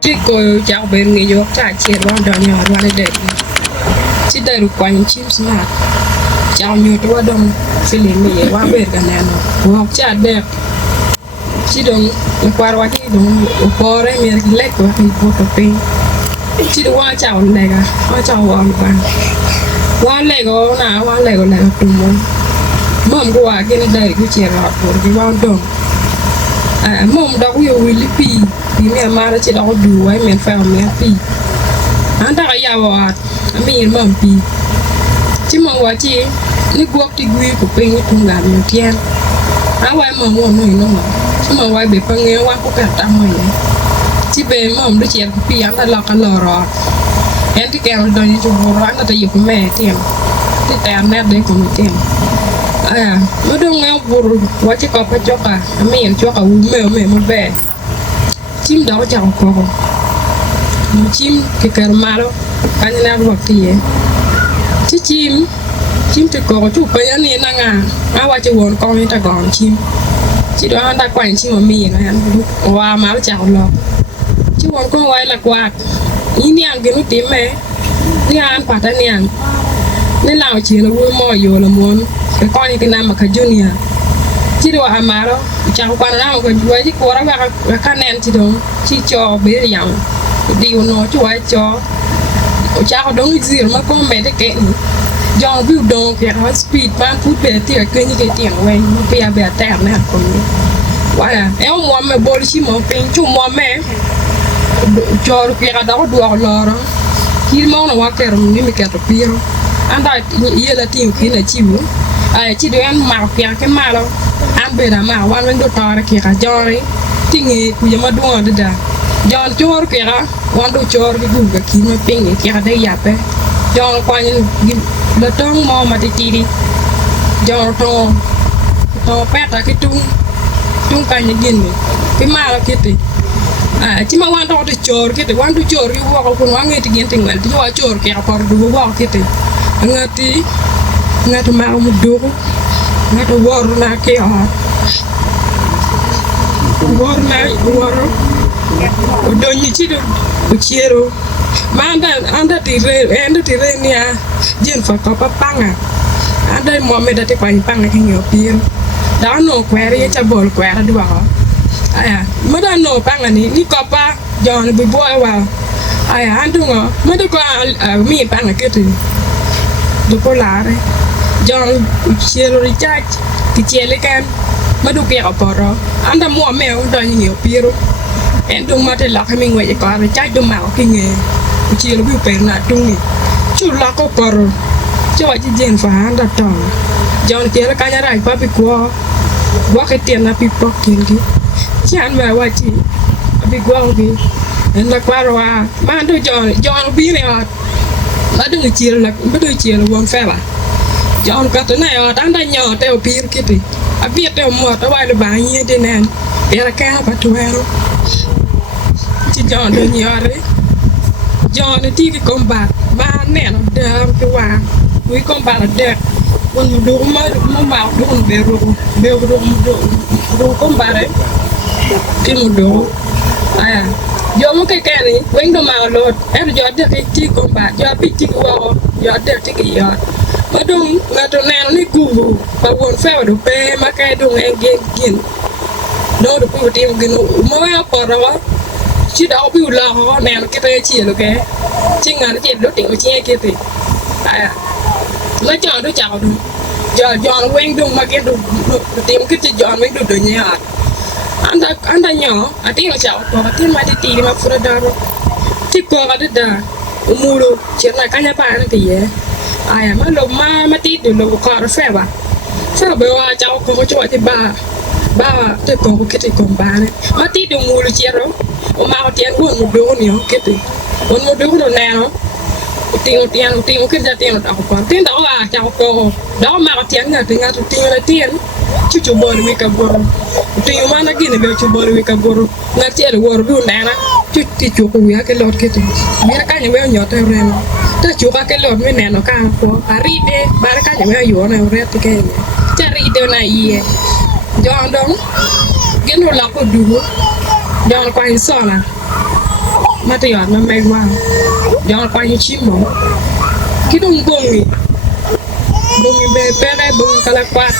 Chico cháu bên người vô trả chia vào đó nhỏ vào đây chỉ đây được quanh chim smart cháu nhiềuตัวđông film mi wa berกันแน่นอนว่าจะเด็กchỉ đông quaว่าที่đôngพอได้มีเล็กกว่าที่พอกับเป็นchỉดูว่าcháu này cảว่าcháuว่าเล็กก็น่ะว่าเล็กก็แล้วตุ้มมอมก็ว่ากินได้ก็เชียร์รอดที่ว่าดงมอมดอกอยู่วิลิปีปีเมียมาแล้วจะดอกดูไว้เมียนแฟนเมียปีอันตรายาวอ่ะมีมอมปีที่มองว่าที่นี่กวกที่กุยกูเป็นทุ่งงานอยู่เที่ยงเอาไว้มองว่าหน่อยน้องที่มองไว้เบ็ดปังเงี้ยว่ากูกัดตามหน่อยที่เป็นมอมด้วยเชียร์ปีอันตรายกันรอดแอนที่แกมันโดนจุบร้อนแต่อยู่กับแม่เที่ยงที่แต่แม่เด็กของเที่ยงไม่ต้องแมวบูรว่าจะกอบไปจอกไม่เห็นจอกวูแมวมันแบชิมดอกจังก็ชิมที่เกิดมาแล้วกันยังบอกที่ที่ชิมที่ก็จุไปอันนี้นั่งว่าจะวนกองนี่ตะกอนชิมที่ดอกตะกอนชิมมันมีนะฮะว่ามาแล้วจะเอาหรอกที่วนก็ไว้ละกว่านี่เนี่ยกินนุ่มแม่นี่อันปัตตานีนี่เราเชื่อเราวุ้ยมออยู่ละม้วนcái con như cái nam mà cái junior chỉ đồ à mà đó chẳng quan nào cái chuối chỉ có đó là cái nén chỉ đúng chỉ cho bé dạng điều nó chuối cho cháu đúng gì mà con mẹ đấy cái dòng view đông cái nó speed ban phút bé thì cái như cái tiếng quen nó bé tẹt này còn quá là em mua mẹ bôi chỉ mua pin chung mua mẹ cho cái đó đùa lò đó khi mà nó qua cái rồi mình cái tập bia anh ta ý là tiếng khi là chịu chỉ được ăn màu cái màu đâu ăn bề là màu ăn bên đồ to là kia cả cho đấy thì nghề của mà đua được đã cho chور kia đó ăn đồ chور cái gù cái kia mà pin kia đây giặt đấy cho qua những đồ trông mò mà đi đi cho to pet là cái trung cái những gì cái màu là kia thì chỉ mà ăn đồ chور kia thì ăn đồ chور cái vỏ con ăn nghe thì nghe tiếng thì vỏ chور kia có đồ vỏ kia thì nghe thì nggak ada mau muduk nggak ada warna kehat warna udah nyuci tuh uciero anda tire nih ya jen fakapa panga ada mau medati pang lagi ngopir dah no query cabol query dua ayah mana no pang ini kopa jangan berbuat awal ayah antu nggak mana kau mi pang lagi tuh duko lari John chielo recharge cái chielo can mà đủ kẹo bỏ rồi anh ta mua mèo đòi nhiều piro em đúng mà thì lọc hay mình vậy có recharge đúng mạo cái nghề chielo biểu bền là trung nhỉ chú lọc có bỏ rồi cho vậy chỉ dền phá anh ta tròn John chielo cái nhà này phải bị qua cái tiền là bị bóc tiền kia chứ anh về qua chị bị qua kia anh ta qua rồi mà anh tôi John biết này mà nó đừng chielo là bắt đôi chielo quan phép à John cả tuần này đang đánh nhỏ theo pin kia thì biết theo một tao bay được bao nhiêu thế này bé là cao và thua chỉ John được nhiều đấy John thì cái con bạc ba nè nó đơm cái hoa quý con bạc là đẹp còn đúng mới màu đúng bèo đúng con bạc đấy cái một đồ do một cái này quên đồ màu lột em do được cái chi con bạc do bị chi qua do được cái gì mà đúng là tụi nào nó cù và buồn phê và đủ bê mà cái đúng em ghiền đâu được cù tìm cái nụ mà bao bỏ ra quá chứ đâu biểu là họ nè cái tay chỉ là cái chứ ngờ nó chỉ đốt tiền của chị kia thì nó chờ nó chào đúng giờ nó quen đúng mà cái đúng tìm cái chuyện giờ mới được nhà anh ta nhỏ tiếng là chào và tiếng mà đi tìm mà phụ ra đó chứ qua cái đó mua đồ chuyện này cái nhà bạn thì mà lồng mà tít được lồng cò nó phèo sao bây giờ cháu không có chỗ thì ba tôi còn có cái gì còn ba này mà tít được mua được chia đó mà tiền buồn một đứa nhiều cái gì buồn một đứa nó nè nó tiền cái ra tiền nó còn tiền đó là cháu cô đó mà tiền là tiền là tiền chú chú bò đi cái bò tiền mà nó kia này chú bò đi cái bò nó chia được bò được nè nó chú cô cái lót cái gì biết cái nhà bé nhỏ theo rồi ta chú cái lót mới nè nó càng khó ari đê ba cái nhà bé nhỏ này rồi thì cái chari đê này John đúng cái nó lọc được đủ John quay sao là mà thì ở mà mày qua do coi như chim nó cái đông bông về pe đây bông cala qua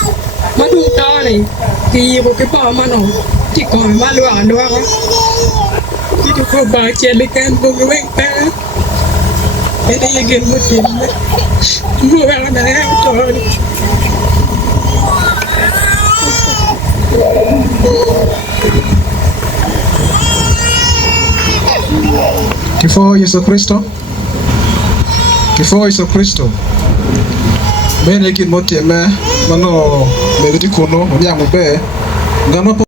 mà đông to này thì một cái bò mà nó chỉ còn mà lừa ăn đâu thì được có bà chơi lấy can bông cái bông pe cái đây game một tiền mua vào này ăn thôi. Kifo Yesu Kristo bene kin motieme mano megiti kuno onyamo be ngama